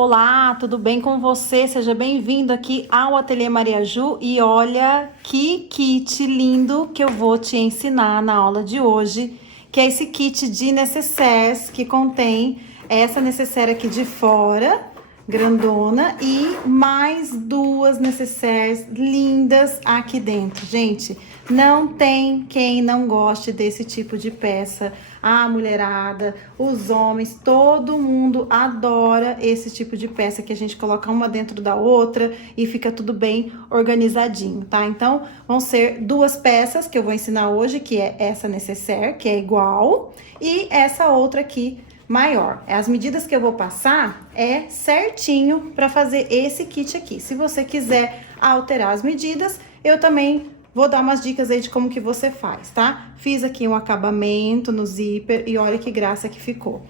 Olá, tudo bem com você? Seja bem-vindo aqui ao Ateliê Maria Ju e olha que kit lindo que eu vou te ensinar na aula de hoje, que é esse kit de nécessaires que contém essa nécessaire aqui de fora, grandona, e mais duas nécessaires lindas aqui dentro. Gente, não tem quem não goste desse tipo de peça. A mulherada, os homens, todo mundo adora esse tipo de peça que a gente coloca uma dentro da outra e fica tudo bem organizadinho, tá? Então, vão ser duas peças que eu vou ensinar hoje, que é essa nécessaire, que é igual, e essa outra aqui, maior. As medidas que eu vou passar é certinho para fazer esse kit aqui. Se você quiser alterar as medidas, eu também vou dar umas dicas aí de como que você faz, tá? Fiz aqui um acabamento no zíper e olha que graça que ficou.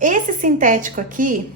Esse sintético aqui,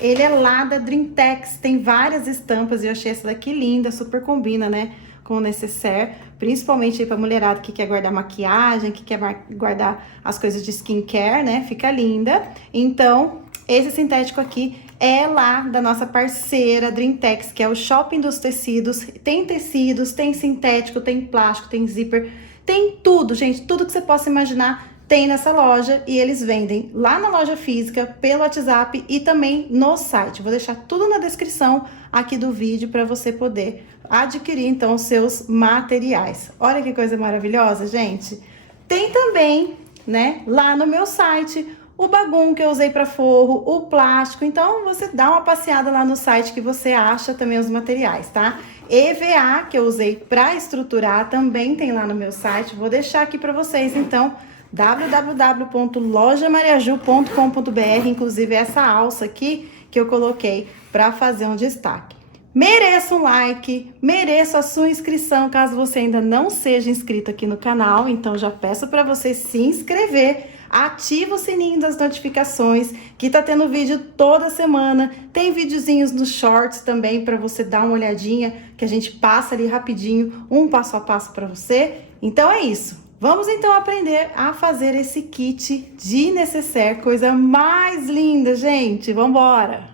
ele é lá da Dreamtex, tem várias estampas e eu achei essa daqui linda, super combina, né? Com o necessaire, principalmente aí pra mulherada que quer guardar maquiagem, que quer guardar as coisas de skincare, né? Fica linda. Então, esse sintético aqui é lá da nossa parceira Dreamtex, que é o Shopping dos Tecidos. Tem tecidos, tem sintético, tem plástico, tem zíper, tem tudo, gente. Tudo que você possa imaginar tem nessa loja e eles vendem lá na loja física, pelo WhatsApp e também no site. Vou deixar tudo na descrição aqui do vídeo para você poder adquirir, então, os seus materiais. Olha que coisa maravilhosa, gente. Tem também, né, lá no meu site, o bagum que eu usei para forro, o plástico. Então, você dá uma passeada lá no site que você acha também os materiais, tá? EVA, que eu usei para estruturar, também tem lá no meu site. Vou deixar aqui para vocês, então, www.lojamariaju.com.br, inclusive essa alça aqui que eu coloquei para fazer um destaque. Mereça um like, mereça a sua inscrição, caso você ainda não seja inscrito aqui no canal, então já peço para você se inscrever, ativa o sininho das notificações, que tá tendo vídeo toda semana, tem videozinhos nos shorts também para você dar uma olhadinha, que a gente passa ali rapidinho, um passo a passo para você. Então é isso. Vamos então aprender a fazer esse kit de nécessaire, coisa mais linda, gente. Vamos embora!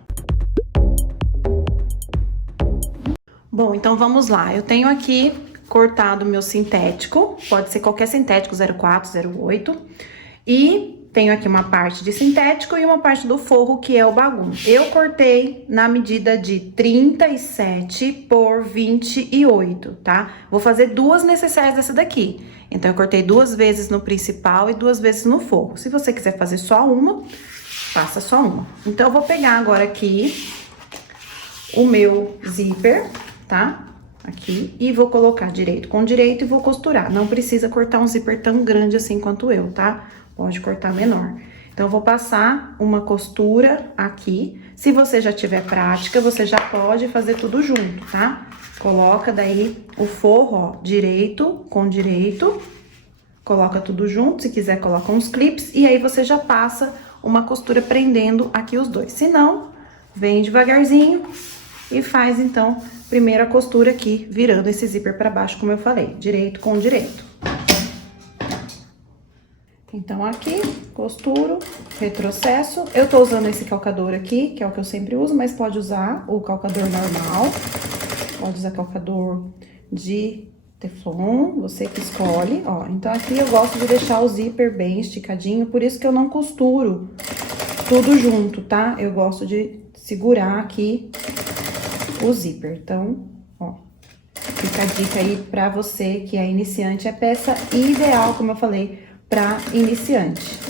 Bom, então vamos lá. Eu tenho aqui cortado meu sintético, pode ser qualquer sintético, 04, 08. E tenho aqui uma parte de sintético e uma parte do forro, que é o bagum. Eu cortei na medida de 37 por 28, tá? Vou fazer duas necessárias dessa daqui. Então, eu cortei duas vezes no principal e duas vezes no forro. Se você quiser fazer só uma, faça só uma. Então, eu vou pegar agora aqui o meu zíper, tá? Aqui, e vou colocar direito com direito e vou costurar. Não precisa cortar um zíper tão grande assim quanto eu, tá? Pode cortar menor. Então, eu vou passar uma costura aqui. Se você já tiver prática, você já pode fazer tudo junto, tá? Coloca daí o forro, ó, direito com direito. Coloca tudo junto, se quiser coloca uns clips. E aí, você já passa uma costura prendendo aqui os dois. Se não, vem devagarzinho e faz, então, primeiro a costura aqui, virando esse zíper pra baixo, como eu falei. Direito com direito. Então, aqui, costuro, retrocesso. Eu tô usando esse calcador aqui, que é o que eu sempre uso, mas pode usar o calcador normal. Pode usar calcador de teflon, você que escolhe, ó. Então, aqui eu gosto de deixar o zíper bem esticadinho, por isso que eu não costuro tudo junto, tá? Eu gosto de segurar aqui o zíper. Então, ó, fica a dica aí pra você que é iniciante. É peça ideal, como eu falei, pra iniciante.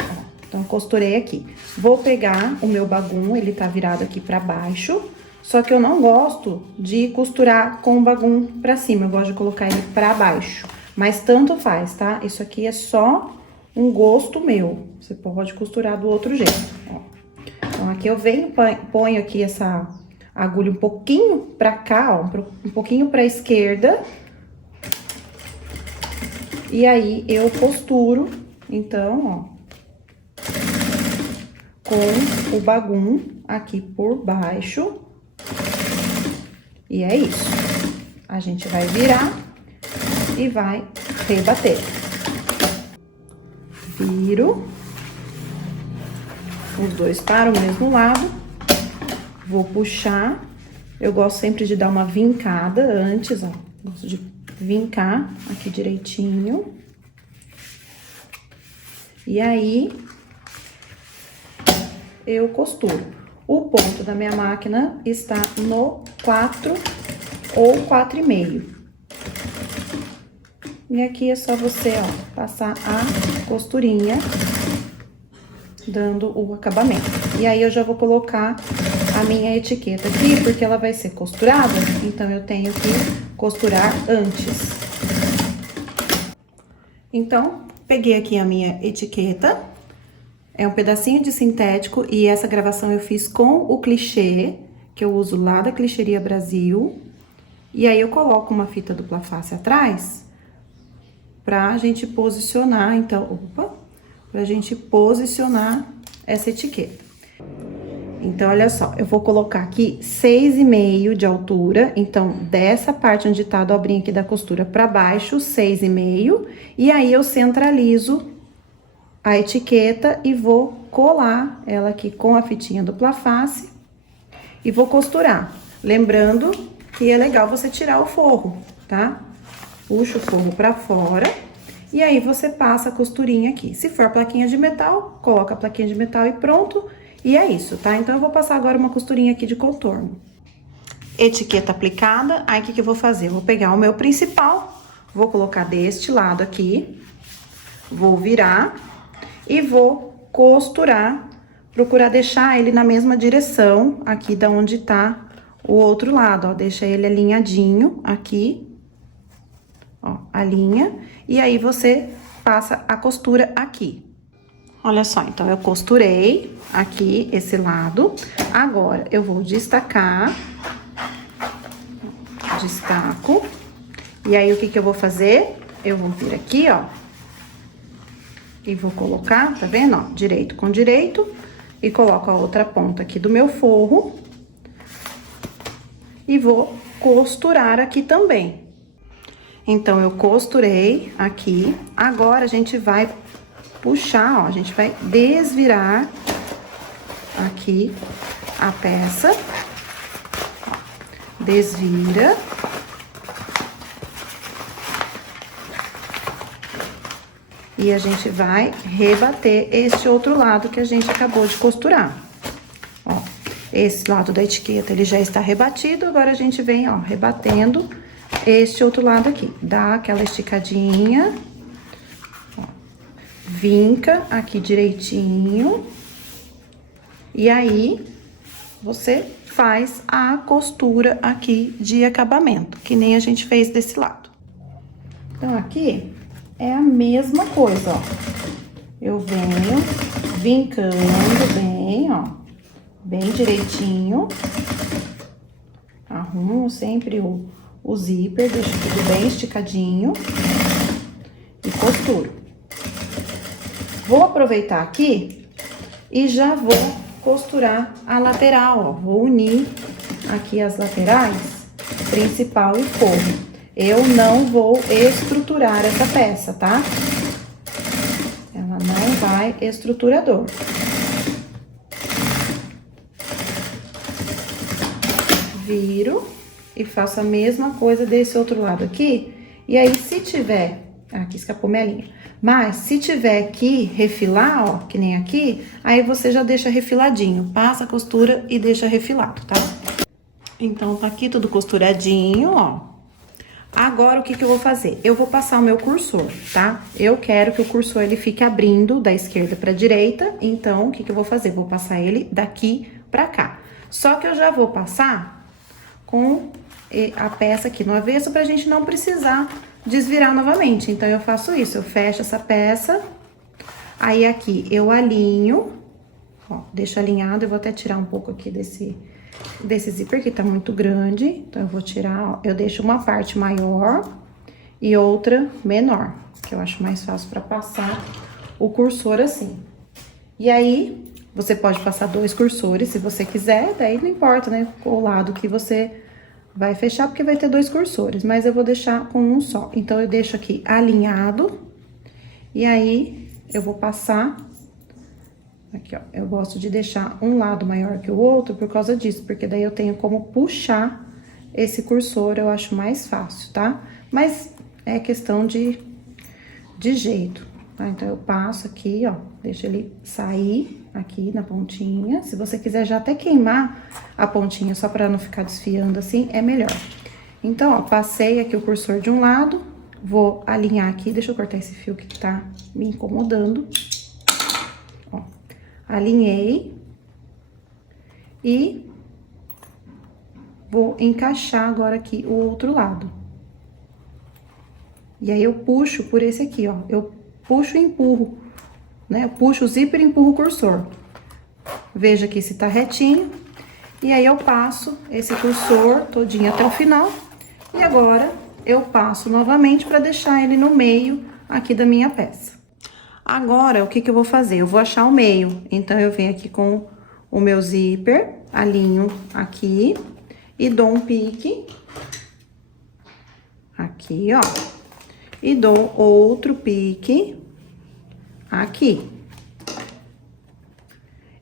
Ó, então, costurei aqui. Vou pegar o meu bagum, ele tá virado aqui pra baixo, só que eu não gosto de costurar com o bagum pra cima, eu gosto de colocar ele pra baixo. Mas tanto faz, tá? Isso aqui é só um gosto meu. Você pode costurar do outro jeito, ó. Então, aqui eu venho, ponho aqui essa agulha um pouquinho pra cá, ó, um pouquinho pra esquerda. E aí, eu costuro, então, ó, com o bagum aqui por baixo. E é isso. A gente vai virar e vai rebater. Viro. os dois para o mesmo lado. Vou puxar. Eu gosto sempre de dar uma vincada antes, ó. Gosto de vincar aqui direitinho. E aí, eu costuro. O ponto da minha máquina está no 4 ou 4,5. E aqui é só você, ó, passar a costurinha, dando o acabamento. E aí, eu já vou colocar a minha etiqueta aqui, porque ela vai ser costurada, então eu tenho que costurar antes. Então, peguei aqui a minha etiqueta, é um pedacinho de sintético e essa gravação eu fiz com o clichê, que eu uso lá da Clichêria Brasil. E aí, eu coloco uma fita dupla face atrás, pra gente posicionar, então, pra gente posicionar essa etiqueta. Então, olha só, eu vou colocar aqui 6,5 de altura. Então, dessa parte onde tá a dobrinha aqui da costura pra baixo, 6,5. E aí, eu centralizo a etiqueta e vou colar ela aqui com a fitinha dupla face. E vou costurar. Lembrando que é legal você tirar o forro, tá? Puxa o forro pra fora. E aí, você passa a costurinha aqui. Se for plaquinha de metal, coloca a plaquinha de metal e pronto. E é isso, tá? Então, eu vou passar agora uma costurinha aqui de contorno. Etiqueta aplicada, aí o que eu vou fazer? Eu vou pegar o meu principal, vou colocar deste lado aqui, vou virar e vou costurar, procurar deixar ele na mesma direção aqui da onde tá o outro lado, ó. Deixa ele alinhadinho aqui, ó, a linha, e aí você passa a costura aqui. Olha só, então, eu costurei aqui esse lado. Agora, eu vou destacar. Destaco. E aí, o que eu vou fazer? Eu vou vir aqui, ó. E vou colocar, tá vendo, ó? Direito com direito. E coloco a outra ponta aqui do meu forro. E vou costurar aqui também. Então, eu costurei aqui. Agora, a gente vai puxar, ó, a gente vai desvirar aqui a peça, ó, desvira. E a gente vai rebater este outro lado que a gente acabou de costurar. Ó, esse lado da etiqueta, ele já está rebatido, agora a gente vem, ó, rebatendo este outro lado aqui. Dá aquela esticadinha. Vinca aqui direitinho. E aí, você faz a costura aqui de acabamento, que nem a gente fez desse lado. Então, aqui é a mesma coisa, ó. Eu venho vincando bem, ó, bem direitinho. Arrumo sempre o zíper, deixo tudo bem esticadinho e costuro. Vou aproveitar aqui e já vou costurar a lateral, ó. Vou unir aqui as laterais, principal e forro. Eu não vou estruturar essa peça, tá? Ela não vai estruturador. Viro e faço a mesma coisa desse outro lado aqui. E aí, se tiver... Aqui escapou minha linha. Mas, se tiver que refilar, ó, que nem aqui, aí você já deixa refiladinho. Passa a costura e deixa refilado, tá? Então, tá aqui tudo costuradinho, ó. Agora, o que eu vou fazer? Eu vou passar o meu cursor, tá? Eu quero que o cursor, ele fique abrindo da esquerda pra direita. Então, o que eu vou fazer? Vou passar ele daqui pra cá. Só que eu já vou passar com a peça aqui no avesso pra gente não precisar desvirar novamente. Então, eu faço isso, eu fecho essa peça, aí aqui eu alinho, ó, deixo alinhado, eu vou até tirar um pouco aqui desse zíper que tá muito grande, então eu vou tirar, ó, eu deixo uma parte maior e outra menor, que eu acho mais fácil pra passar o cursor assim. E aí, você pode passar 2 cursores, se você quiser, daí não importa, né, o lado que você vai fechar, porque vai ter 2 cursores, mas eu vou deixar com um só. Então, eu deixo aqui alinhado, e aí, eu vou passar Aqui, ó, eu gosto de deixar um lado maior que o outro por causa disso, porque daí eu tenho como puxar esse cursor, eu acho mais fácil, tá? Mas é questão de jeito, tá? Então, eu passo aqui, ó, deixo ele sair aqui na pontinha. Se você quiser já até queimar a pontinha, só pra não ficar desfiando assim, é melhor. Então, ó, passei aqui o cursor de um lado, vou alinhar aqui, deixa eu cortar esse fio que tá me incomodando. Ó, alinhei e vou encaixar agora aqui o outro lado. E aí, eu puxo por esse aqui, ó, eu puxo e empurro, né? Eu puxo o zíper e empurro o cursor. Veja aqui se tá retinho. E aí, eu passo esse cursor todinho até o final. E agora, eu passo novamente pra deixar ele no meio aqui da minha peça. Agora, o que que eu vou fazer? Eu vou achar o meio. Então, eu venho aqui com o meu zíper, alinho aqui e dou um pique. Aqui, ó. E dou outro pique aqui.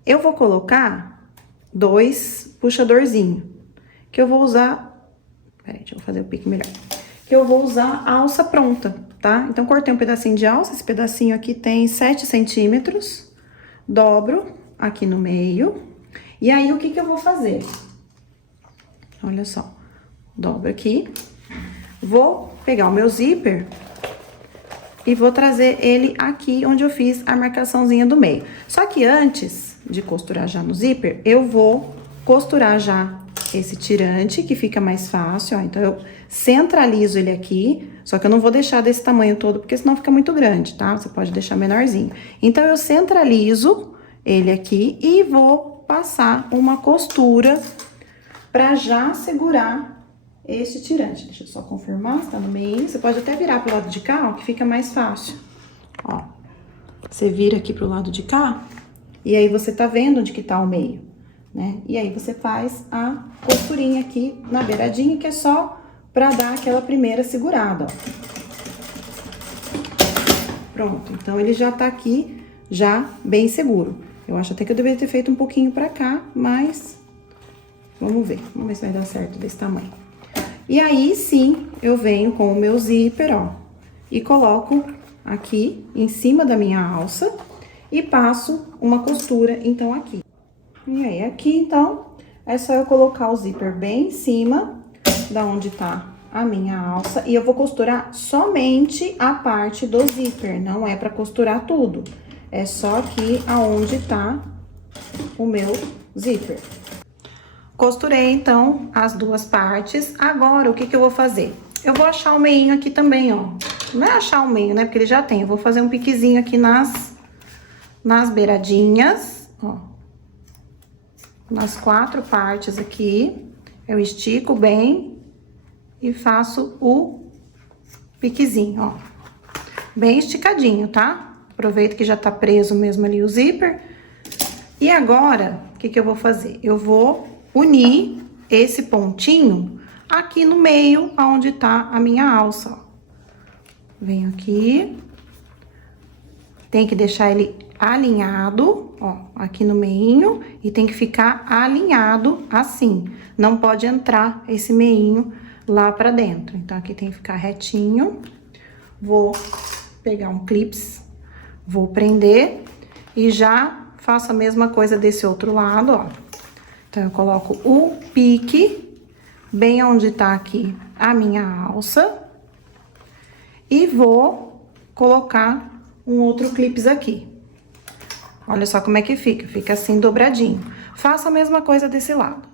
Eu vou colocar 2 puxadorzinhos, que eu vou usar... Peraí, deixa eu fazer o pique melhor. Que eu vou usar a alça pronta, tá? Então, cortei um pedacinho de alça, esse pedacinho aqui tem 7 centímetros. Dobro aqui no meio. E aí, o que que eu vou fazer? Olha só. Dobro aqui. Vou pegar o meu zíper e vou trazer ele aqui onde eu fiz a marcaçãozinha do meio. Só que antes de costurar já no zíper, eu vou costurar já esse tirante, que fica mais fácil, ó. Então, eu centralizo ele aqui, só que eu não vou deixar desse tamanho todo, porque senão fica muito grande, tá? Você pode deixar menorzinho. Então, eu centralizo ele aqui e vou passar uma costura pra já segurar este tirante. Deixa eu só confirmar se tá no meio. Você pode até virar pro lado de cá, ó, que fica mais fácil. Ó, você vira aqui pro lado de cá, e aí você tá vendo onde que tá o meio, né? E aí você faz a costurinha aqui na beiradinha, que é só pra dar aquela primeira segurada, ó. Pronto, então ele já tá aqui, já bem seguro. Eu acho até que eu deveria ter feito um pouquinho pra cá, mas vamos ver se vai dar certo desse tamanho. E aí, sim, eu venho com o meu zíper, ó, e coloco aqui em cima da minha alça e passo uma costura, então, aqui. E aí, aqui, então, é só eu colocar o zíper bem em cima da onde tá a minha alça e eu vou costurar somente a parte do zíper, não é pra costurar tudo. É só aqui aonde tá o meu zíper. Costurei, então, as duas partes. Agora, o que que eu vou fazer? Eu vou achar o meinho aqui também, ó. Não é achar o meio, né? Porque ele já tem. Eu vou fazer um piquezinho aqui nas beiradinhas, ó. Nas 4 partes aqui. Eu estico bem e faço o piquezinho, ó. Bem esticadinho, tá? Aproveito que já tá preso mesmo ali o zíper. E agora, o que que eu vou fazer? Eu vou unir esse pontinho aqui no meio, onde tá a minha alça, ó. Venho aqui. Tem que deixar ele alinhado, ó, aqui no meinho, e tem que ficar alinhado assim. Não pode entrar esse meinho lá pra dentro. Então, aqui tem que ficar retinho. Vou pegar um clips, vou prender e já faço a mesma coisa desse outro lado, ó. Então, eu coloco o pique bem onde tá aqui a minha alça. E vou colocar um outro clips aqui. Olha só como é que fica. Fica assim, dobradinho. Faço a mesma coisa desse lado.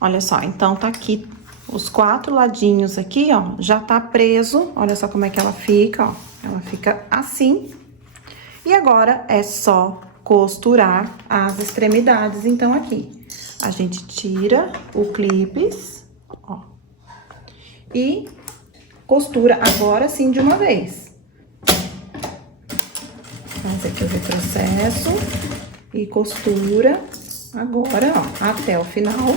Olha só, então, tá aqui os 4 ladinhos aqui, ó. Já tá preso. Olha só como é que ela fica, ó. Ela fica assim. E agora, é só costurar as extremidades, então, aqui. A gente tira o clips, ó, e costura agora sim de uma vez. Faz aqui o retrocesso e costura agora, ó, até o final.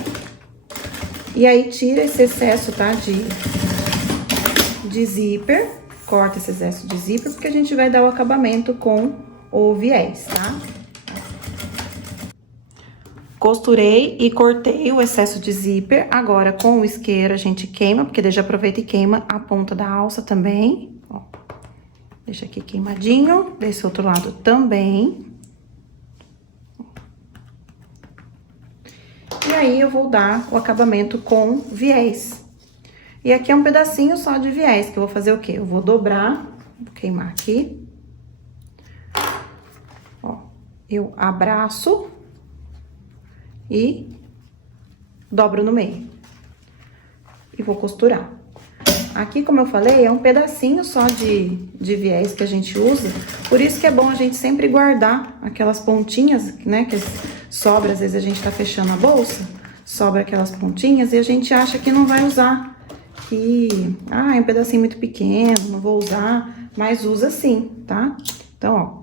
E aí, tira esse excesso, tá, de zíper, corta esse excesso de zíper, porque a gente vai dar o acabamento com o viés, tá? Costurei e cortei o excesso de zíper. Agora, com o isqueiro, a gente queima, porque daí já aproveita e queima a ponta da alça também. Ó, deixa aqui queimadinho. Desse outro lado também. E aí, eu vou dar o acabamento com viés. E aqui é um pedacinho só de viés, que eu vou fazer o quê? Eu vou dobrar, vou queimar aqui. Ó, eu abraço e dobro no meio. E vou costurar. Aqui, como eu falei, é um pedacinho só de viés que a gente usa. Por isso que é bom a gente sempre guardar aquelas pontinhas, né? Que sobra, às vezes a gente tá fechando a bolsa, sobra aquelas pontinhas e a gente acha que não vai usar. Que, é um pedacinho muito pequeno, não vou usar, mas usa sim, tá? Então, ó,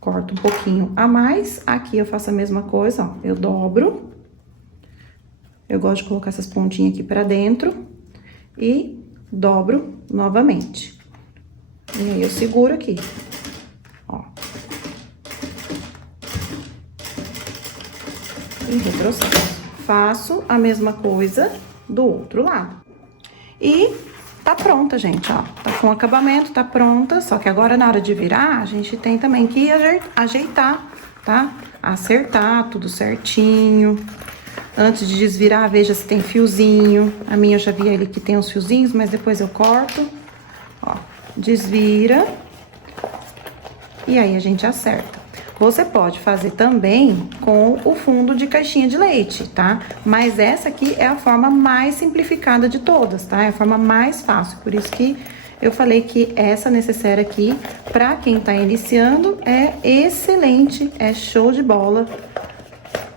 corto um pouquinho a mais. Aqui eu faço a mesma coisa, ó, eu dobro. Eu gosto de colocar essas pontinhas aqui pra dentro e dobro novamente. E aí, eu seguro aqui, ó. E retrocesso. Faço a mesma coisa do outro lado. E tá pronta, gente, ó. Tá com acabamento, tá pronta. Só que agora, na hora de virar, a gente tem também que ajeitar, tá? Acertar tudo certinho. Antes de desvirar, veja se tem fiozinho. A minha eu já vi ali que tem uns fiozinhos, mas depois eu corto. Ó, desvira. E aí, a gente acerta. Você pode fazer também com o fundo de caixinha de leite, tá? Mas essa aqui é a forma mais simplificada de todas, tá? É a forma mais fácil. Por isso que eu falei que essa necessaire aqui, pra quem tá iniciando, é excelente, é show de bola.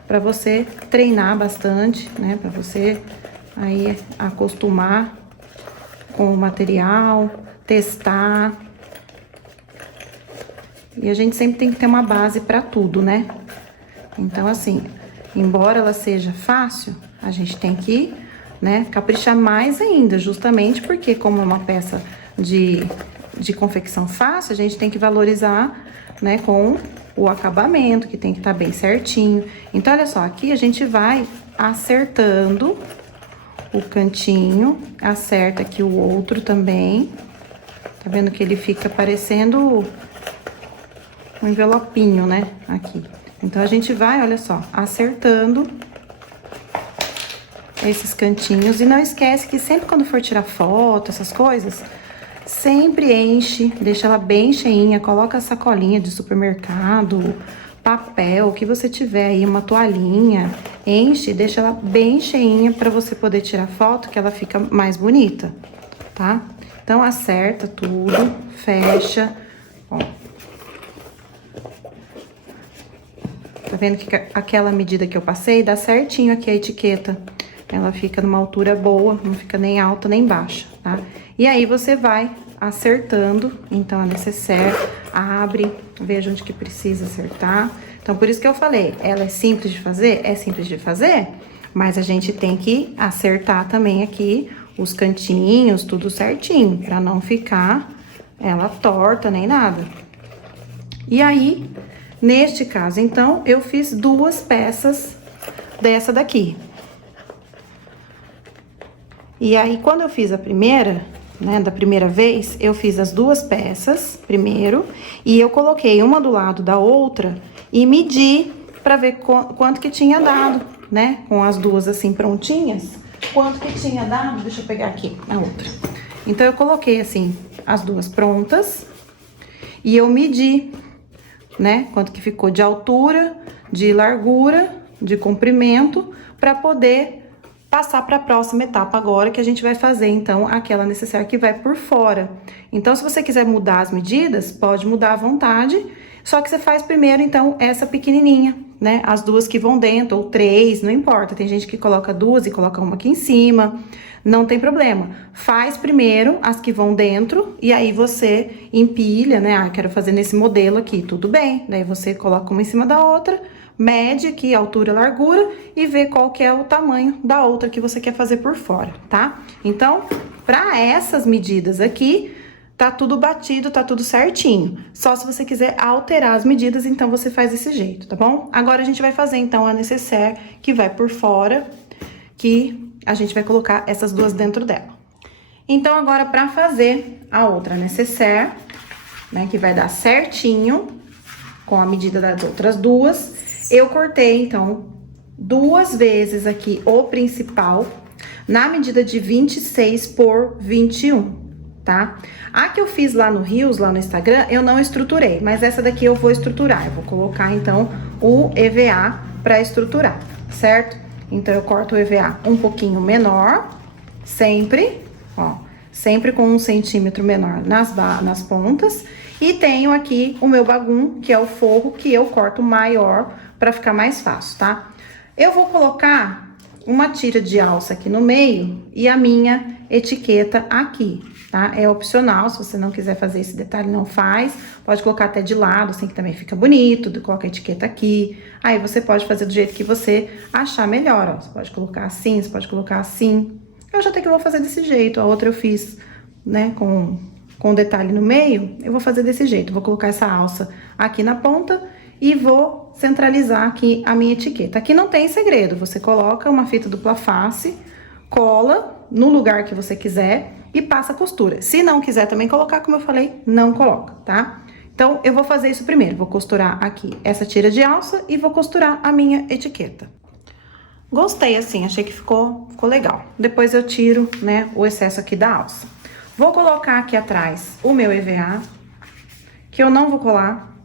Pra você treinar bastante, né? Pra você aí acostumar com o material, testar. E a gente sempre tem que ter uma base pra tudo, né? Então, assim, embora ela seja fácil, a gente tem que, né, caprichar mais ainda, justamente porque como é uma peça de confecção fácil, a gente tem que valorizar, né, com o acabamento, que tem que estar bem certinho. Então, olha só, aqui a gente vai acertando o cantinho, acerta aqui o outro também. Tá vendo que ele fica parecendo um envelopinho, né, aqui. Então, a gente vai, olha só, acertando esses cantinhos. E não esquece que sempre quando for tirar foto, essas coisas, sempre enche, deixa ela bem cheinha, coloca a sacolinha de supermercado, papel, o que você tiver aí, uma toalhinha, enche, deixa ela bem cheinha pra você poder tirar foto, que ela fica mais bonita, tá? Então, acerta tudo, fecha, ó. Tá vendo que aquela medida que eu passei dá certinho aqui a etiqueta. Ela fica numa altura boa, não fica nem alta nem baixa, tá? E aí, você vai acertando, então, a necessaire, abre, veja onde que precisa acertar. Então, por isso que eu falei, ela é simples de fazer? É simples de fazer, mas a gente tem que acertar também aqui os cantinhos, tudo certinho, pra não ficar ela torta nem nada. E aí, neste caso, então, eu fiz 2 peças dessa daqui. E aí, quando eu fiz a primeira, né, da primeira vez, eu fiz as 2 peças primeiro, e eu coloquei uma do lado da outra e medi pra ver quanto que tinha dado, né, com as duas assim prontinhas, quanto que tinha dado, deixa eu pegar aqui a outra. Então, eu coloquei assim, as 2 prontas, e eu medi, né, quanto que ficou de altura, de largura, de comprimento, pra poder passar para a próxima etapa agora, que a gente vai fazer, então, aquela necessaire que vai por fora. Então, se você quiser mudar as medidas, pode mudar à vontade, só que você faz primeiro, então, essa pequenininha, né? As 2 que vão dentro, ou 3, não importa. Tem gente que coloca 2 e coloca uma aqui em cima, não tem problema. Faz primeiro as que vão dentro, e aí você empilha, né? Ah, quero fazer nesse modelo aqui, tudo bem. Daí você coloca uma em cima da outra, mede aqui a altura e largura e vê qual que é o tamanho da outra que você quer fazer por fora, tá? Então, para essas medidas aqui, tá tudo batido, tá tudo certinho. Só se você quiser alterar as medidas, então você faz desse jeito, tá bom? Agora a gente vai fazer, então, a nécessaire que vai por fora, que a gente vai colocar essas duas dentro dela. Então, agora, pra fazer a outra nécessaire, né, que vai dar certinho com a medida das outras duas, eu cortei, então, 2 vezes aqui o principal, na medida de 26 por 21. Tá? A que eu fiz lá no Reels, lá no Instagram, eu não estruturei, mas essa daqui eu vou estruturar. Eu vou colocar, então, o EVA pra estruturar, certo? Então, eu corto o EVA um pouquinho menor, sempre, ó, sempre com 1 centímetro menor nas pontas. E tenho aqui o meu bagum, que é o forro, que eu corto maior pra ficar mais fácil, tá? Eu vou colocar uma tira de alça aqui no meio e a minha etiqueta aqui, tá? É opcional, se você não quiser fazer esse detalhe, não faz. Pode colocar até de lado, assim que também fica bonito, coloca a etiqueta aqui. Aí você pode fazer do jeito que você achar melhor, ó. Você pode colocar assim, você pode colocar assim. Eu já até que vou fazer desse jeito, a outra eu fiz, né, com detalhe no meio, eu vou fazer desse jeito. Vou colocar essa alça aqui na ponta e vou centralizar aqui a minha etiqueta. Aqui não tem segredo, você coloca uma fita dupla face, cola no lugar que você quiser e passa a costura. Se não quiser também colocar, como eu falei, não coloca, tá? Então, eu vou fazer isso primeiro. Vou costurar aqui essa tira de alça e vou costurar a minha etiqueta. Gostei assim, achei que ficou legal. Depois eu tiro, né, o excesso aqui da alça. Vou colocar aqui atrás o meu EVA, que eu não vou colar,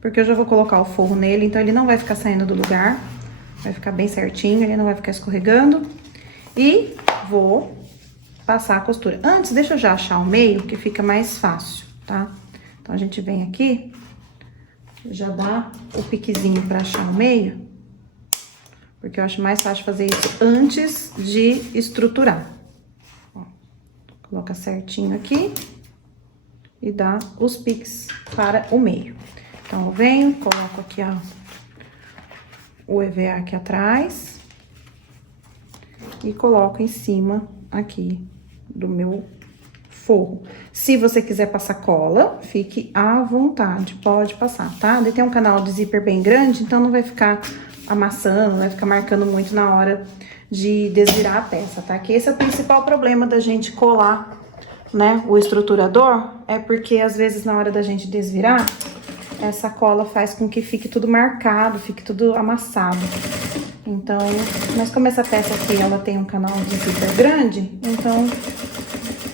porque eu já vou colocar o forro nele, então ele não vai ficar saindo do lugar. Vai ficar bem certinho, ele não vai ficar escorregando. E vou passar a costura. Antes, deixa eu já achar o meio, que fica mais fácil, tá? Então, a gente vem aqui, já dá o piquezinho pra achar o meio, porque eu acho mais fácil fazer isso antes de estruturar. Ó, coloca certinho aqui e dá os piques para o meio. Então, eu venho, coloco aqui, ó, o EVA aqui atrás e coloco em cima aqui do meu forro. Se você quiser passar cola, fique à vontade, pode passar, tá? Ele tem um canal de zíper bem grande, então não vai ficar amassando, não vai ficar marcando muito na hora de desvirar a peça, tá? Que esse é o principal problema da gente colar, né, o estruturador, é porque às vezes na hora da gente desvirar, essa cola faz com que fique tudo marcado, fique tudo amassado. Então, mas como essa peça aqui, ela tem um canal de zíper grande, então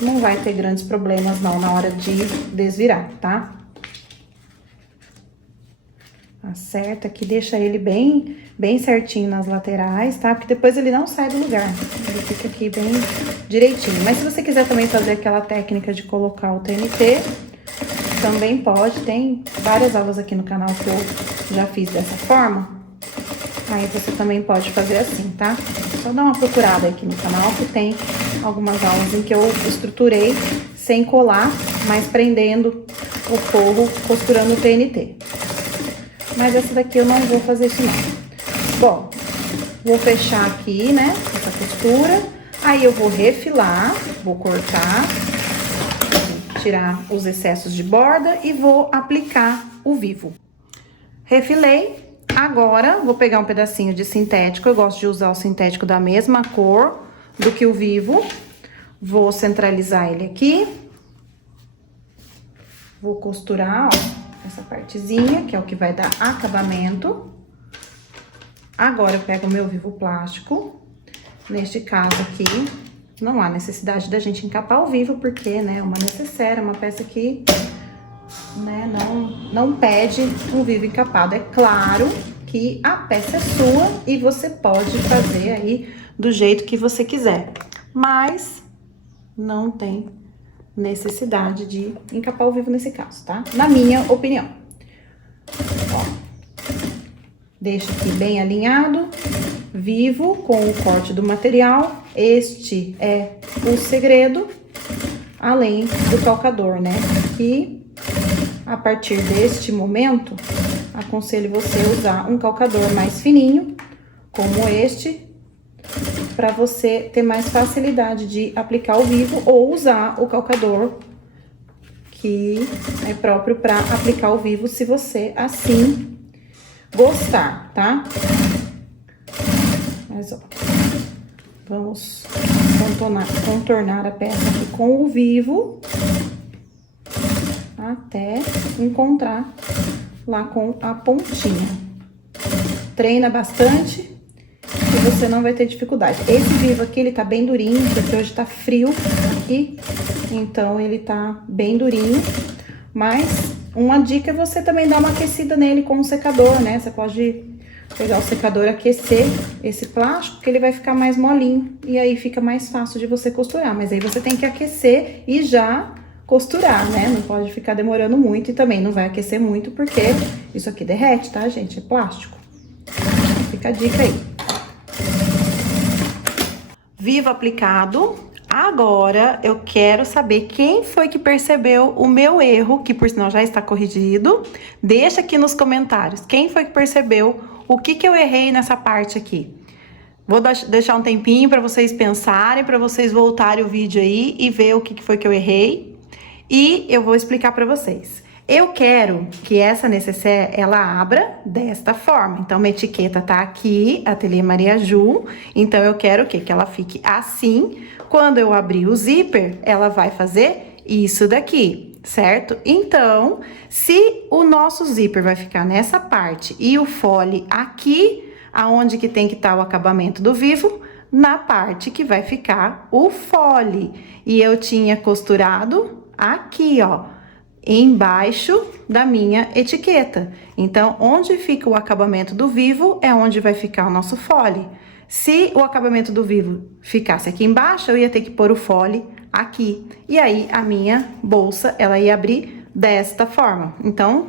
não vai ter grandes problemas não na hora de desvirar, tá? Acerta aqui, deixa ele bem certinho nas laterais, tá? Porque depois ele não sai do lugar, ele fica aqui bem direitinho. Mas se você quiser também fazer aquela técnica de colocar o TNT, também pode, tem várias aulas aqui no canal que eu já fiz dessa forma. Aí você também pode fazer assim, tá? Só dá uma procurada aqui no canal que tem algumas aulas em que eu estruturei sem colar, mas prendendo o forro, costurando o TNT. Mas essa daqui eu não vou fazer isso não. Bom, vou fechar aqui, né, essa costura. Aí eu vou refilar, vou cortar, tirar os excessos de borda e vou aplicar o vivo. Refilei. Agora, vou pegar um pedacinho de sintético, eu gosto de usar o sintético da mesma cor do que o vivo. Vou centralizar ele aqui. Vou costurar, ó, essa partezinha, que é o que vai dar acabamento. Agora, eu pego o meu vivo plástico. Neste caso aqui, não há necessidade da gente encapar o vivo, porque, né, é uma necessaire, uma peça que, né, não pede um vivo encapado. É claro que a peça é sua e você pode fazer aí do jeito que você quiser, mas não tem necessidade de encapar o vivo nesse caso, tá? Na minha opinião. Ó, deixa aqui bem alinhado, vivo com o corte do material. Este é o segredo, além do calcador, né? Que a partir deste momento, aconselho você usar um calcador mais fininho, como este, para você ter mais facilidade de aplicar o vivo ou usar o calcador que é próprio para aplicar ao vivo, se você assim gostar, tá? Mas, ó, vamos contornar a peça aqui com o vivo até encontrar lá com a pontinha. Treina bastante e você não vai ter dificuldade. Esse vivo aqui, ele tá bem durinho, porque hoje tá frio aqui, então ele tá bem durinho. Mas uma dica é você também dar uma aquecida nele com um secador, né? Você pode pegar o secador, aquecer esse plástico, que ele vai ficar mais molinho e aí fica mais fácil de você costurar. Mas aí você tem que aquecer e já costurar, né? Não pode ficar demorando muito e também não vai aquecer muito, porque isso aqui derrete, tá, gente? É plástico. Fica a dica aí. Vivo aplicado. Agora eu quero saber quem foi que percebeu o meu erro, que por sinal já está corrigido. Deixa aqui nos comentários quem foi que percebeu o que eu errei nessa parte aqui. Vou deixar um tempinho para vocês pensarem, para vocês voltarem o vídeo aí e ver o que foi que eu errei. E eu vou explicar para vocês. Eu quero que essa necessaire, ela abra desta forma. Então, minha etiqueta tá aqui, Ateliê Maria Ju. Então, eu quero o quê? Que ela fique assim. Quando eu abrir o zíper, ela vai fazer isso daqui, certo? Então, se o nosso zíper vai ficar nessa parte e o fole aqui, aonde que tem que estar o acabamento do vivo, na parte que vai ficar o fole. E eu tinha costurado aqui, ó, embaixo da minha etiqueta. Então, onde fica o acabamento do vivo é onde vai ficar o nosso fole. Se o acabamento do vivo ficasse aqui embaixo, eu ia ter que pôr o fole aqui. E aí, a minha bolsa, ela ia abrir desta forma. Então,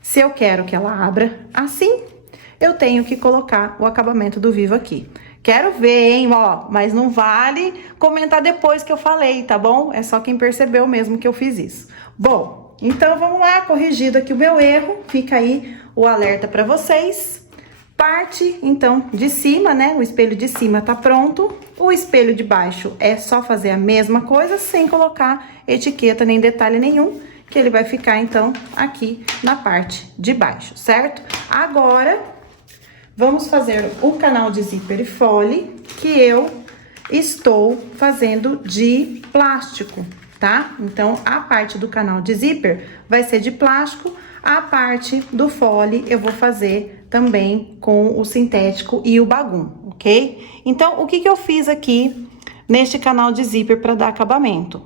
se eu quero que ela abra assim, eu tenho que colocar o acabamento do vivo aqui. Quero ver, hein, ó, mas não vale comentar depois que eu falei, tá bom? É só quem percebeu mesmo que eu fiz isso. Bom, então vamos lá, corrigido aqui o meu erro, fica aí o alerta pra vocês. Parte, então, de cima, né, o espelho de cima tá pronto, o espelho de baixo é só fazer a mesma coisa, sem colocar etiqueta nem detalhe nenhum, que ele vai ficar, então, aqui na parte de baixo, certo? Agora, vamos fazer o canal de zíper e fole, que eu estou fazendo de plástico, tá? Então, a parte do canal de zíper vai ser de plástico, a parte do fole eu vou fazer também com o sintético e o bagum, ok? Então, o que eu fiz aqui neste canal de zíper para dar acabamento?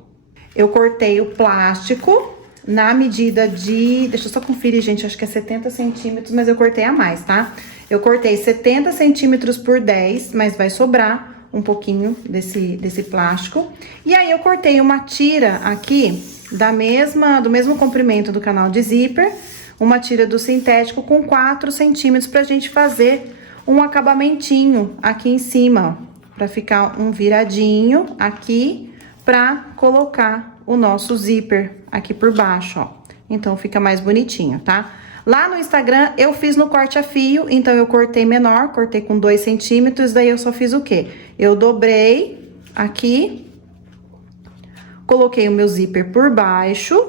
Eu cortei o plástico na medida de... Deixa eu só conferir, gente, acho que é 70 centímetros, mas eu cortei a mais, tá? Eu cortei 70 centímetros por 10, mas vai sobrar um pouquinho desse plástico. E aí, eu cortei uma tira aqui do mesmo comprimento do canal de zíper, uma tira do sintético com 4 centímetros pra gente fazer um acabamentinho aqui em cima, ó, pra ficar um viradinho aqui, pra colocar o nosso zíper aqui por baixo, ó. Então, fica mais bonitinho, tá? Lá no Instagram, eu fiz no corte a fio, então eu cortei menor, cortei com 2 centímetros, daí eu só fiz o quê? Eu dobrei aqui, coloquei o meu zíper por baixo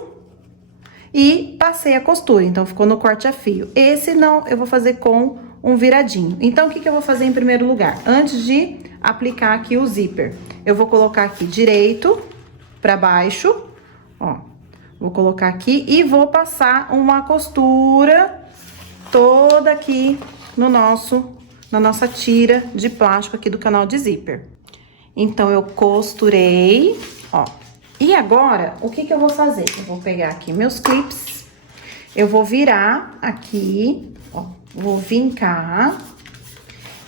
e passei a costura, então ficou no corte a fio. Esse não, eu vou fazer com um viradinho. Então, o que eu vou fazer em primeiro lugar? Antes de aplicar aqui o zíper, eu vou colocar aqui direito pra baixo, ó. Vou colocar aqui e vou passar uma costura toda aqui na nossa tira de plástico aqui do canal de zíper. Então, eu costurei, ó. E agora, o que eu vou fazer? Eu vou pegar aqui meus clips, eu vou virar aqui, ó, vou vincar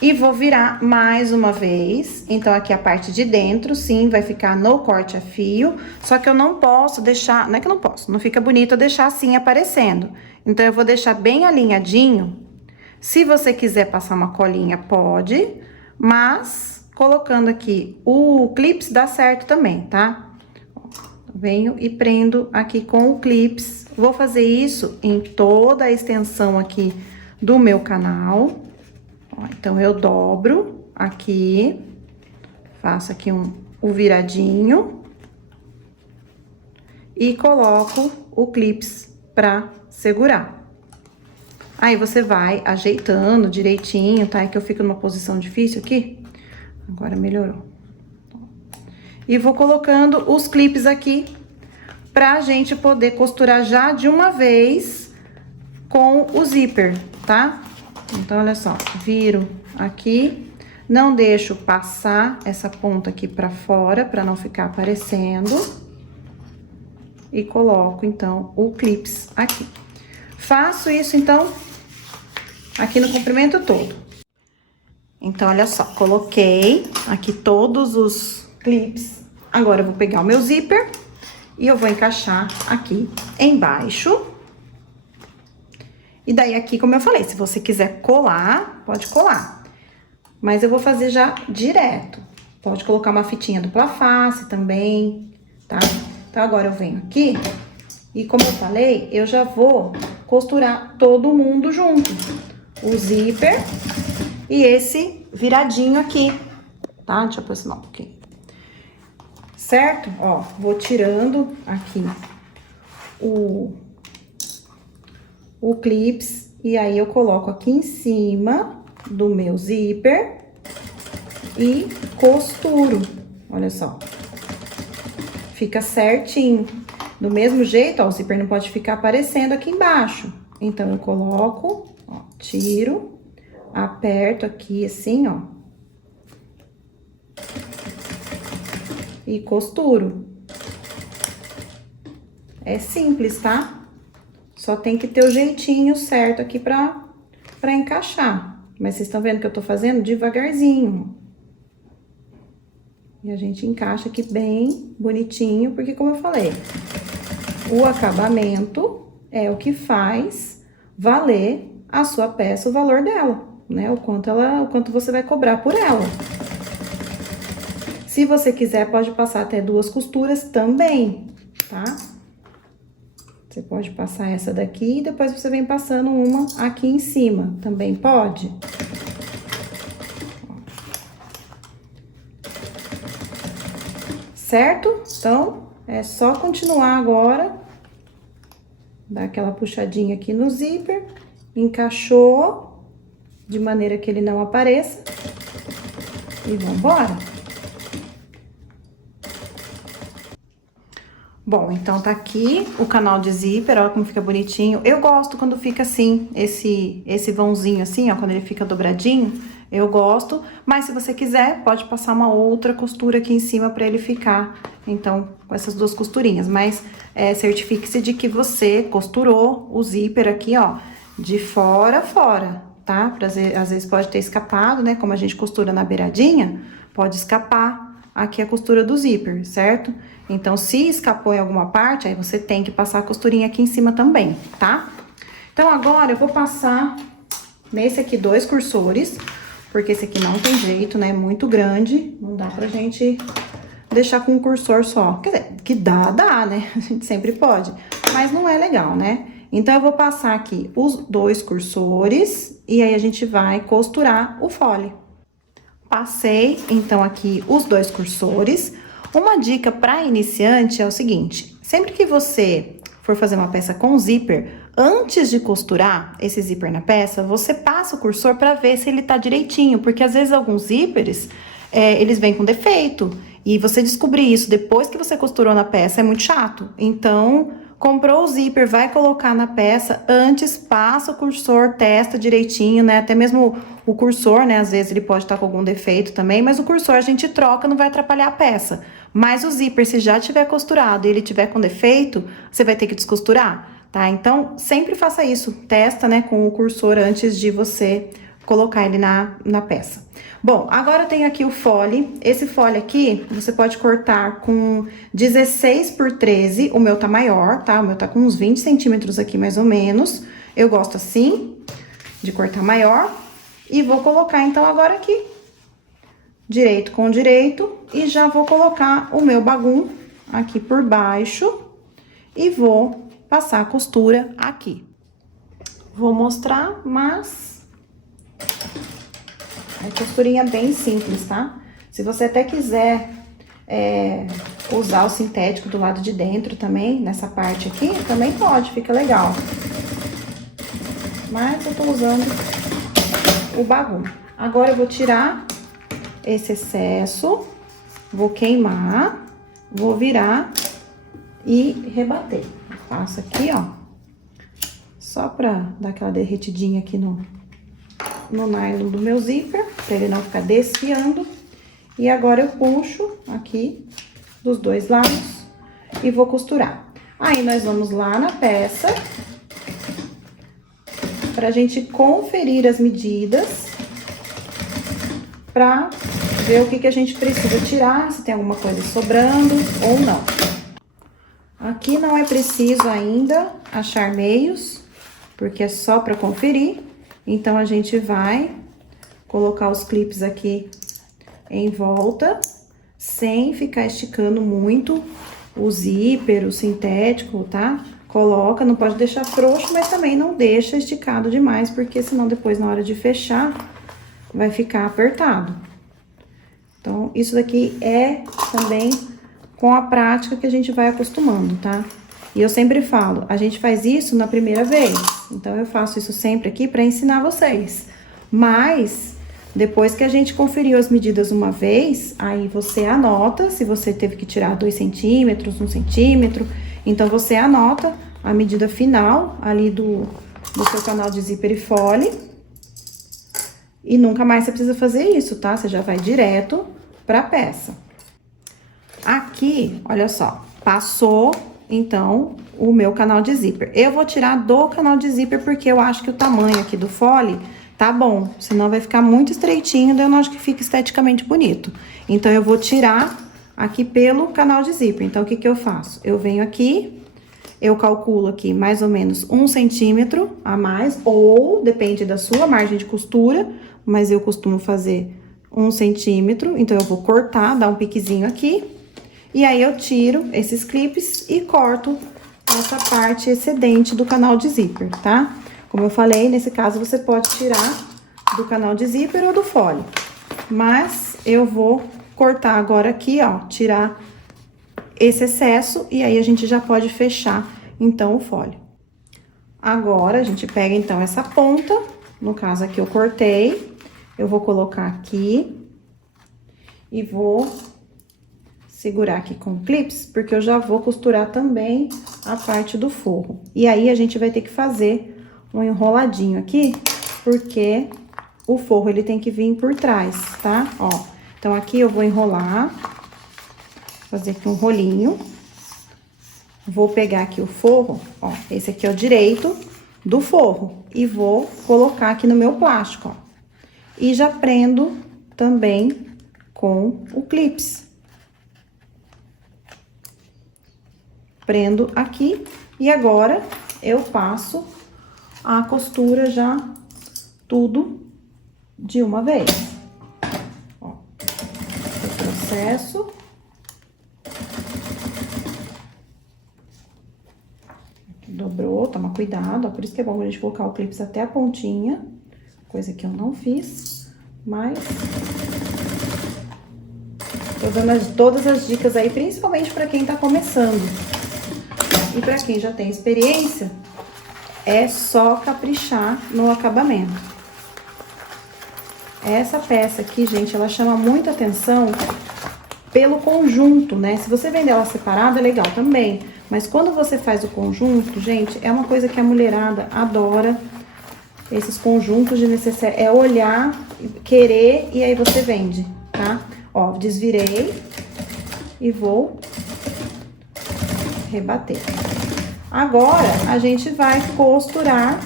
e vou virar mais uma vez. Então, aqui a parte de dentro, sim, vai ficar no corte a fio, só que eu não posso deixar, não é que eu não posso, não fica bonito eu deixar assim aparecendo. Então, eu vou deixar bem alinhadinho. Se você quiser passar uma colinha, pode, mas colocando aqui o clips dá certo também, tá? Venho e prendo aqui com o clips. Vou fazer isso em toda a extensão aqui do meu canal. Ó, então, eu dobro aqui, faço aqui o viradinho. e coloco o clips pra segurar. Aí você vai ajeitando direitinho, tá? É que eu fico numa posição difícil aqui. Agora melhorou. E vou colocando os clips aqui pra gente poder costurar já de uma vez com o zíper, tá? Então, olha só, viro aqui, não deixo passar essa ponta aqui pra fora, pra não ficar aparecendo. E coloco, então, o clips aqui. Faço isso, então, aqui no comprimento todo. Então, olha só, coloquei aqui todos os clips. Agora, eu vou pegar o meu zíper e eu vou encaixar aqui embaixo. E daí, aqui, como eu falei, se você quiser colar, pode colar. Mas eu vou fazer já direto. Pode colocar uma fitinha dupla face também, tá? Então, agora eu venho aqui e, como eu falei, eu já vou costurar todo mundo junto. O zíper e esse viradinho aqui, tá? Deixa eu aproximar um pouquinho. Certo? Ó, vou tirando aqui o clips e aí eu coloco aqui em cima do meu zíper e costuro. Olha só. Fica certinho. Do mesmo jeito, ó, o zíper não pode ficar aparecendo aqui embaixo. Então, eu coloco, ó, tiro, aperto aqui assim, ó. E costuro. É simples, tá? Só tem que ter o jeitinho certo aqui pra encaixar. Mas vocês estão vendo que eu tô fazendo devagarzinho. E a gente encaixa aqui bem bonitinho, porque como eu falei, o acabamento é o que faz valer a sua peça, o valor dela, né? O quanto você vai cobrar por ela. Se você quiser, pode passar até 2 costuras também, tá? Você pode passar essa daqui e depois você vem passando uma aqui em cima, também pode. Certo? Então, é só continuar agora. Dá aquela puxadinha aqui no zíper. Encaixou, de maneira que ele não apareça. E vambora. Bom, então tá aqui o canal de zíper, olha como fica bonitinho. Eu gosto quando fica assim, esse vãozinho assim, ó, quando ele fica dobradinho. Eu gosto, mas se você quiser, pode passar uma outra costura aqui em cima pra ele ficar, então, com essas 2 costurinhas. Mas certifique-se de que você costurou o zíper aqui, ó, de fora a fora, tá? Às vezes pode ter escapado, né? Como a gente costura na beiradinha, pode escapar aqui a costura do zíper, certo? Então, se escapou em alguma parte, aí você tem que passar a costurinha aqui em cima também, tá? Então, agora eu vou passar nesse aqui 2 cursores, porque esse aqui não tem jeito, né? É muito grande, não dá pra gente deixar com um cursor só. Quer dizer, que dá, né? A gente sempre pode, mas não é legal, né? Então, eu vou passar aqui os 2 cursores e aí a gente vai costurar o fole. Passei, então, aqui os 2 cursores. Uma dica para iniciante é o seguinte, sempre que você for fazer uma peça com zíper, antes de costurar esse zíper na peça, você passa o cursor para ver se ele tá direitinho, porque às vezes alguns zíperes, eles vêm com defeito, e você descobrir isso depois que você costurou na peça é muito chato. Então, comprou o zíper, vai colocar na peça, antes passa o cursor, testa direitinho, né? Até mesmo o cursor, né? Às vezes ele pode estar com algum defeito também, mas o cursor a gente troca, não vai atrapalhar a peça. Mas o zíper, se já tiver costurado e ele tiver com defeito, você vai ter que descosturar, tá? Então, sempre faça isso, testa, né, com o cursor antes de você colocar ele na peça. Bom, agora eu tenho aqui o fole. Esse fole aqui, você pode cortar com 16 por 13, o meu tá maior, tá? O meu tá com uns 20 centímetros aqui, mais ou menos. Eu gosto assim, de cortar maior. E vou colocar, então, agora aqui, direito com direito, e já vou colocar o meu bagum aqui por baixo e vou passar a costura aqui. Vou mostrar, mas é costurinha bem simples, tá? Se você até quiser usar o sintético do lado de dentro também, nessa parte aqui, também pode, fica legal. Mas eu tô usando o bagulho. Agora eu vou tirar esse excesso, vou queimar, vou virar e rebater. Eu passo aqui, ó, só pra dar aquela derretidinha aqui no nylon do meu zíper, pra ele não ficar desfiando. E agora eu puxo aqui dos dois lados e vou costurar. Aí, nós vamos lá na peça pra gente conferir as medidas, pra ver o que a gente precisa tirar, se tem alguma coisa sobrando ou não. Aqui não é preciso ainda achar meios, porque é só pra conferir. Então, a gente vai colocar os clipes aqui em volta, sem ficar esticando muito o zíper, o sintético, tá? Coloca, não pode deixar frouxo, mas também não deixa esticado demais, porque senão depois na hora de fechar vai ficar apertado. Então, isso daqui é também com a prática que a gente vai acostumando, tá? E eu sempre falo, a gente faz isso na primeira vez, então eu faço isso sempre aqui pra ensinar vocês. Mas, depois que a gente conferiu as medidas uma vez, aí você anota se você teve que tirar 2 centímetros, 1 centímetro. Então, você anota a medida final ali do seu canal de zíper e fole. E nunca mais você precisa fazer isso, tá? Você já vai direto pra peça. Aqui, olha só, passou, então, o meu canal de zíper. Eu vou tirar do canal de zíper porque eu acho que o tamanho aqui do fole tá bom, senão vai ficar muito estreitinho, daí eu não acho que fica esteticamente bonito. Então, eu vou tirar aqui pelo canal de zíper. Então, o que eu faço? Eu venho aqui, eu calculo aqui mais ou menos 1 centímetro a mais, ou depende da sua margem de costura, mas eu costumo fazer 1 centímetro, então eu vou cortar, dar um piquezinho aqui, e aí eu tiro esses clipes e corto essa parte excedente do canal de zíper, tá? Como eu falei, nesse caso você pode tirar do canal de zíper ou do fole. Mas eu vou cortar agora aqui, ó, tirar esse excesso e aí a gente já pode fechar, então, o fole. Agora, a gente pega, então, essa ponta, no caso aqui eu cortei, eu vou colocar aqui e vou segurar aqui com clips, porque eu já vou costurar também a parte do forro. E aí, a gente vai ter que fazer um enroladinho aqui, porque o forro, ele tem que vir por trás, tá? Ó, então, aqui eu vou enrolar, fazer aqui um rolinho. Vou pegar aqui o forro, ó, esse aqui é o direito do forro, e vou colocar aqui no meu plástico, ó. E já prendo também com o clips. Prendo aqui, e agora eu passo a costura já tudo de uma vez. Ó, o processo. Dobrou, toma cuidado, ó, por isso que é bom a gente colocar o clips até a pontinha, coisa que eu não fiz, mas tô dando todas as dicas aí, principalmente pra quem tá começando. E pra quem já tem experiência, é só caprichar no acabamento. Essa peça aqui, gente, ela chama muita atenção pelo conjunto, né? Se você vender ela separada, é legal também. Mas quando você faz o conjunto, gente, é uma coisa que a mulherada adora. Esses conjuntos de necessaire. É olhar, querer e aí você vende, tá? Ó, desvirei e vou rebater. Agora, a gente vai costurar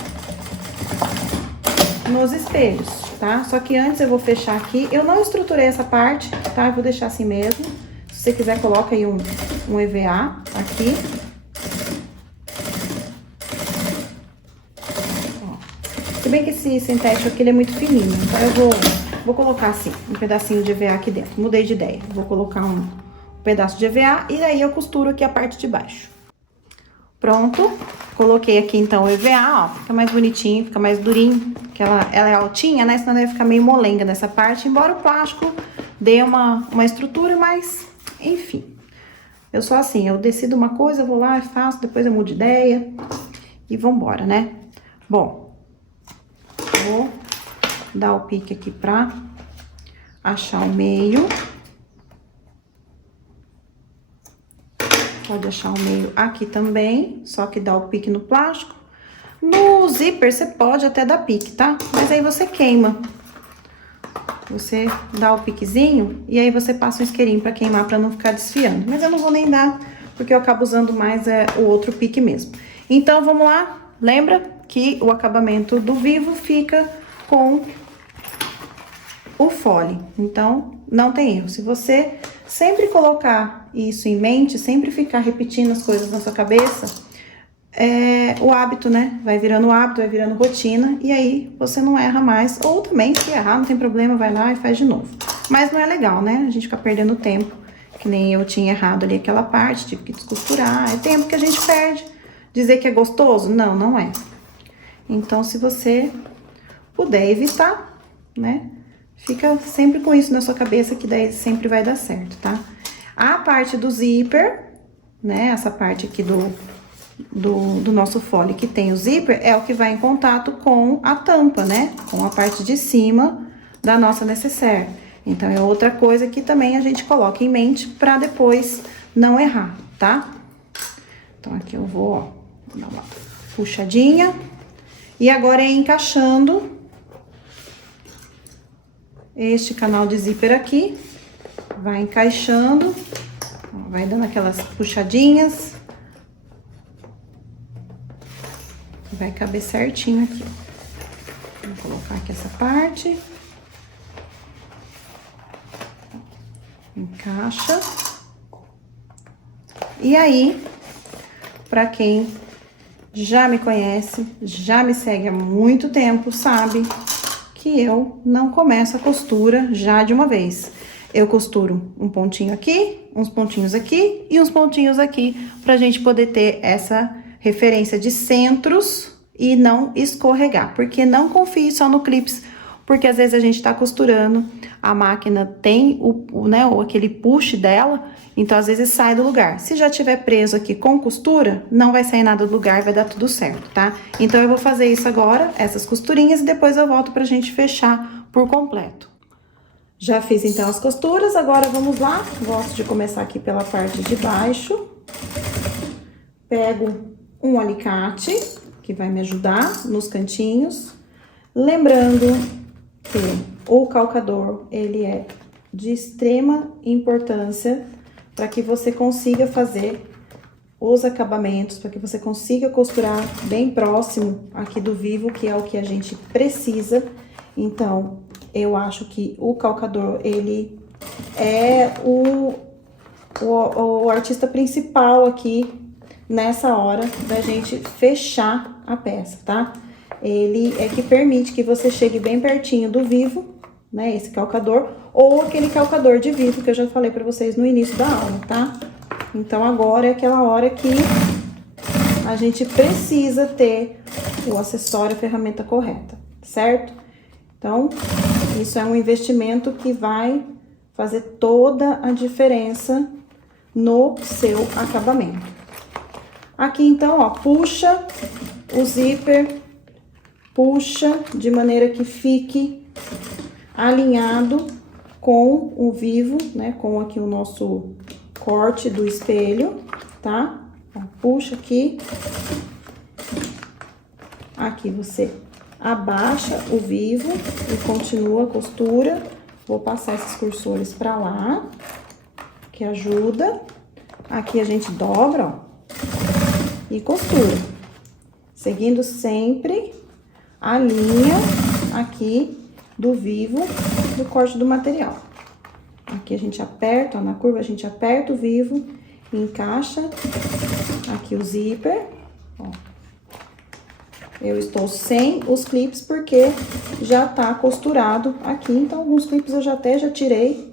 nos espelhos, tá? Só que antes eu vou fechar aqui. Eu não estruturei essa parte, tá? Eu vou deixar assim mesmo. Se você quiser, coloca aí um EVA aqui. Ó. Se bem que esse sintético aqui, ele é muito fininho, então eu vou colocar assim, um pedacinho de EVA aqui dentro. Mudei de ideia. Vou colocar um pedaço de EVA e aí eu costuro aqui a parte de baixo. Pronto. Coloquei aqui, então, o EVA, ó. Fica mais bonitinho, fica mais durinho, porque ela é altinha, né? Senão vai ficar meio molenga nessa parte, embora o plástico dê uma estrutura, mas, enfim. Eu sou assim, eu decido uma coisa, eu vou lá e faço, depois eu mudo de ideia e vambora, né? Bom, vou dar o pique aqui pra achar o meio. Pode achar o meio aqui também, só que dá o pique no plástico. No zíper, você pode até dar pique, tá? Mas aí você queima. Você dá o piquezinho e aí você passa um isqueirinho pra queimar, pra não ficar desfiando. Mas eu não vou nem dar, porque eu acabo usando mais o outro pique mesmo. Então, vamos lá. Lembra que o acabamento do vivo fica com o fole. Então, não tem erro. Se você sempre colocar isso em mente, sempre ficar repetindo as coisas na sua cabeça, o hábito, né? Vai virando hábito, vai virando rotina, e aí você não erra mais. Ou também, se errar, não tem problema, vai lá e faz de novo. Mas não é legal, né? A gente fica perdendo tempo, que nem eu tinha errado ali aquela parte, tive que descosturar. É tempo que a gente perde. Dizer que é gostoso? Não, não é. Então, se você puder evitar, né? Fica sempre com isso na sua cabeça, que daí sempre vai dar certo, tá? A parte do zíper, né? Essa parte aqui do nosso fole que tem o zíper, é o que vai em contato com a tampa, né? Com a parte de cima da nossa necessaire. Então, é outra coisa que também a gente coloca em mente pra depois não errar, tá? Então, aqui eu vou, ó, dar uma puxadinha. E agora é encaixando este canal de zíper aqui. Vai encaixando, ó, vai dando aquelas puxadinhas. Vai caber certinho aqui. Vou colocar aqui essa parte. Encaixa. E aí, pra quem já me conhece, já me segue há muito tempo, sabe que eu não começo a costura já de uma vez. Eu costuro um pontinho aqui, uns pontinhos aqui e uns pontinhos aqui, pra gente poder ter essa referência de centros e não escorregar. Porque não confie só no clips, porque às vezes a gente tá costurando, a máquina tem aquele push dela, então às vezes sai do lugar. Se já tiver preso aqui com costura, não vai sair nada do lugar, vai dar tudo certo, tá? Então eu vou fazer isso agora, essas costurinhas, e depois eu volto pra gente fechar por completo. Já fiz então as costuras, agora vamos lá. Gosto de começar aqui pela parte de baixo. Pego um alicate, que vai me ajudar nos cantinhos. Lembrando que o calcador, ele é de extrema importância para que você consiga fazer os acabamentos, para que você consiga costurar bem próximo aqui do vivo, que é o que a gente precisa. Então, eu acho que o calcador, ele é o artista principal aqui nessa hora da gente fechar a peça, tá? Ele é que permite que você chegue bem pertinho do vivo, né? Esse calcador, ou aquele calcador de vivo que eu já falei pra vocês no início da aula, tá? Então, agora é aquela hora que a gente precisa ter o acessório, a ferramenta correta, certo? Então, isso é um investimento que vai fazer toda a diferença no seu acabamento. Aqui, então, ó, puxa o zíper, puxa de maneira que fique alinhado com o vivo, né? Com aqui o nosso corte do espelho, tá? Ó, puxa aqui. Aqui você abaixa o vivo e continua a costura. Vou passar esses cursores pra lá, que ajuda. Aqui a gente dobra, ó, e costura, seguindo sempre a linha aqui do vivo do corte do material. Aqui a gente aperta, ó, na curva a gente aperta o vivo, encaixa aqui o zíper, ó. Eu estou sem os clips porque já tá costurado aqui, então alguns clips eu já tirei,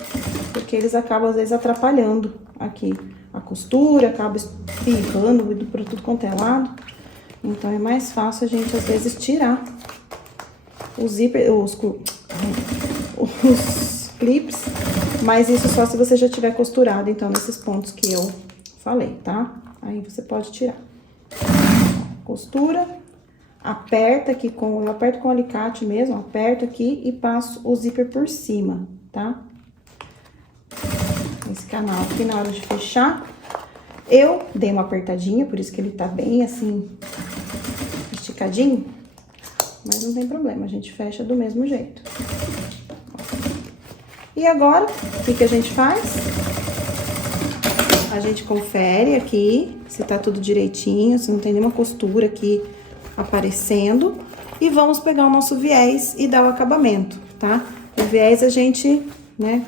porque eles acabam às vezes atrapalhando aqui a costura, acaba espirrando, indo pra tudo quanto é lado. Então é mais fácil a gente às vezes tirar o zíper, os clips, mas isso só se você já tiver costurado, então nesses pontos que eu falei, tá? Aí você pode tirar. Costura, aperta aqui eu aperto com o alicate mesmo, aperto aqui e passo o zíper por cima, tá? Esse canal aqui, na hora de fechar, eu dei uma apertadinha, por isso que ele tá bem assim, esticadinho, mas não tem problema, a gente fecha do mesmo jeito. E agora, o que a gente faz? A gente confere aqui se tá tudo direitinho, se não tem nenhuma costura aqui aparecendo. E vamos pegar o nosso viés e dar o acabamento, tá? O viés a gente, né,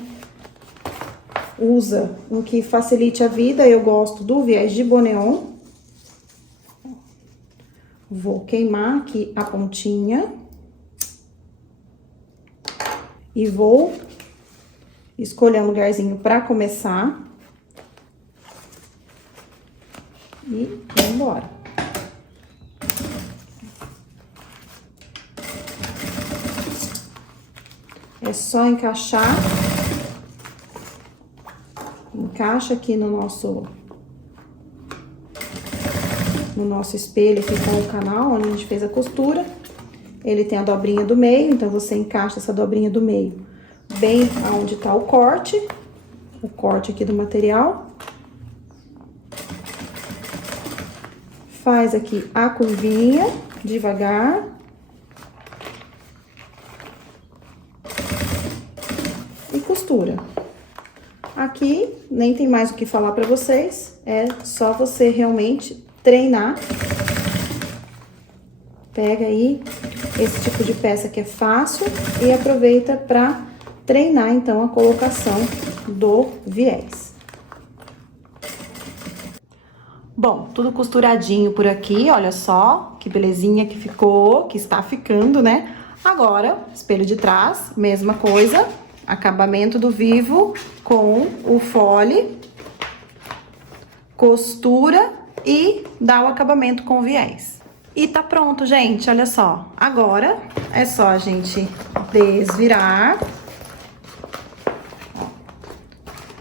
usa um que facilite a vida. Eu gosto do viés de Boneon. Vou queimar aqui a pontinha. E vou escolher um lugarzinho pra começar. E vamos embora. É só encaixar. Encaixa aqui no nosso espelho aqui com o canal, onde a gente fez a costura. Ele tem a dobrinha do meio, então você encaixa essa dobrinha do meio bem aonde tá o corte aqui do material. Faz aqui a curvinha, devagar. E costura. Aqui, nem tem mais o que falar pra vocês, é só você realmente treinar. Pega aí esse tipo de peça que é fácil e aproveita pra treinar, então, a colocação do viés. Bom, tudo costuradinho por aqui, olha só que belezinha que ficou, que está ficando, né? Agora, espelho de trás, mesma coisa, acabamento do vivo com o fole, costura e dá o acabamento com o viés. E tá pronto, gente, olha só. Agora, é só a gente desvirar. Ó,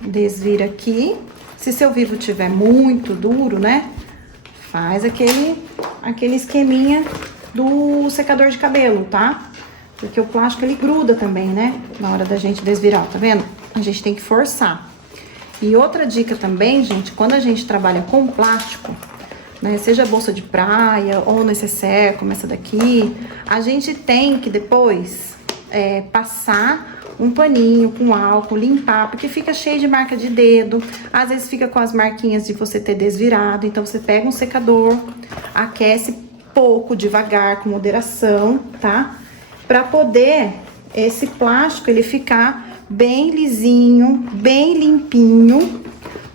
desvira aqui. Se seu vivo tiver muito duro, né, faz aquele esqueminha do secador de cabelo, tá? Porque o plástico, ele gruda também, né, na hora da gente desvirar, tá vendo? A gente tem que forçar. E outra dica também, gente, quando a gente trabalha com plástico, né, seja bolsa de praia ou necessaire, como essa daqui, a gente tem que depois passar um paninho com álcool, limpar, porque fica cheio de marca de dedo, às vezes fica com as marquinhas de você ter desvirado, então você pega um secador, aquece pouco, devagar, com moderação, tá? Pra poder esse plástico, ele ficar bem lisinho, bem limpinho,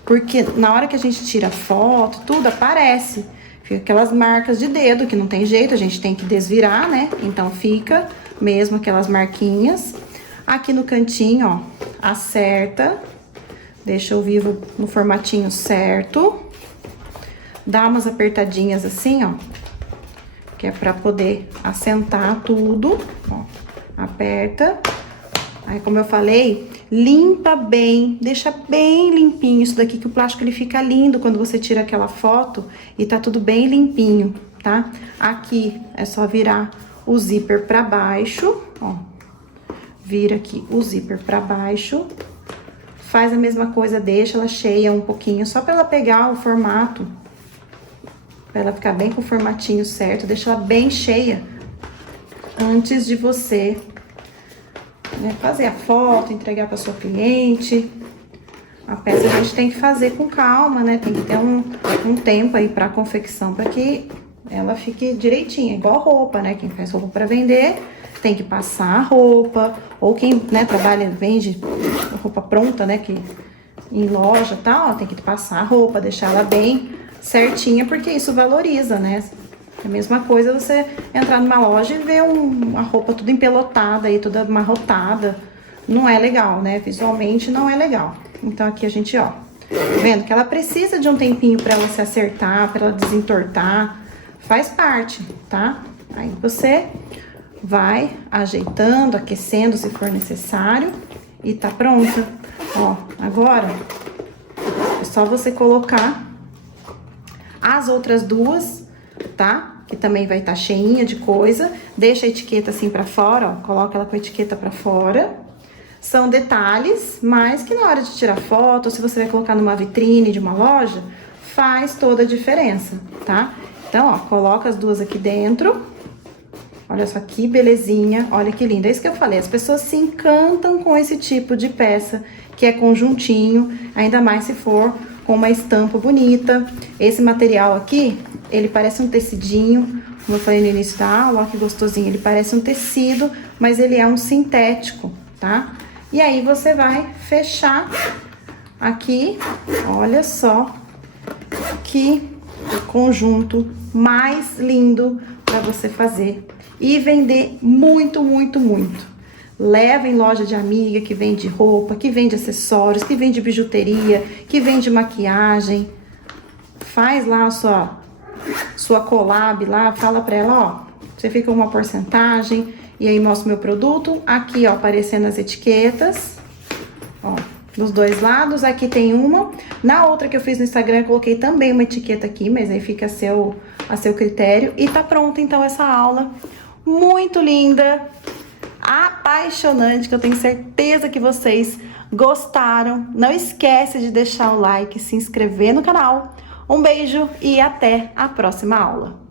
porque na hora que a gente tira foto, tudo aparece, fica aquelas marcas de dedo, que não tem jeito, a gente tem que desvirar, né? Então fica mesmo aquelas marquinhas. Aqui no cantinho, ó, acerta, deixa o vivo no formatinho certo, dá umas apertadinhas assim, ó, que é pra poder assentar tudo, ó, aperta. Aí, como eu falei, limpa bem, deixa bem limpinho isso daqui, que o plástico ele fica lindo quando você tira aquela foto e tá tudo bem limpinho, tá? Aqui é só virar o zíper pra baixo, ó. Vira aqui o zíper pra baixo, faz a mesma coisa, deixa ela cheia um pouquinho, só pra ela pegar o formato, pra ela ficar bem com o formatinho certo, deixa ela bem cheia antes de você, né, fazer a foto, entregar pra sua cliente. A peça a gente tem que fazer com calma, né, tem que ter um tempo aí pra confecção, pra que ela fique direitinha, igual roupa, né, quem faz roupa pra vender tem que passar a roupa, ou quem, né, trabalha, vende roupa pronta, né, que em loja e tal, tem que passar a roupa, deixar ela bem certinha, porque isso valoriza, né? É a mesma coisa você entrar numa loja e ver uma roupa toda empelotada aí, toda amarrotada, não é legal, né? Visualmente não é legal. Então aqui a gente, ó, tá vendo que ela precisa de um tempinho pra ela se acertar, pra ela desentortar, faz parte, tá? Aí você vai ajeitando, aquecendo se for necessário e tá pronta. Ó, agora é só você colocar as outras duas, tá? Que também vai estar cheinha de coisa. Deixa a etiqueta assim pra fora, ó. Coloca ela com a etiqueta pra fora. São detalhes, mas que na hora de tirar foto, ou se você vai colocar numa vitrine de uma loja, faz toda a diferença, tá? Então, ó, coloca as duas aqui dentro. Olha só que belezinha, olha que linda. É isso que eu falei, as pessoas se encantam com esse tipo de peça, que é conjuntinho, ainda mais se for com uma estampa bonita. Esse material aqui, ele parece um tecidinho, como eu falei no início da aula, ó que gostosinho. Ele parece um tecido, mas ele é um sintético, tá? E aí, você vai fechar aqui, olha só que conjunto mais lindo para você fazer e vender muito, muito, muito. Leva em loja de amiga que vende roupa, que vende acessórios, que vende bijuteria, que vende maquiagem. Faz lá a sua collab lá, fala pra ela, ó, você fica uma porcentagem e aí mostra o meu produto. Aqui, ó, aparecendo as etiquetas, ó, dos dois lados. Aqui tem uma. Na outra que eu fiz no Instagram, eu coloquei também uma etiqueta aqui, mas aí fica a seu critério. E tá pronta, então, essa aula. Muito linda, apaixonante, que eu tenho certeza que vocês gostaram. Não esquece de deixar o like, se inscrever no canal. Um beijo e até a próxima aula.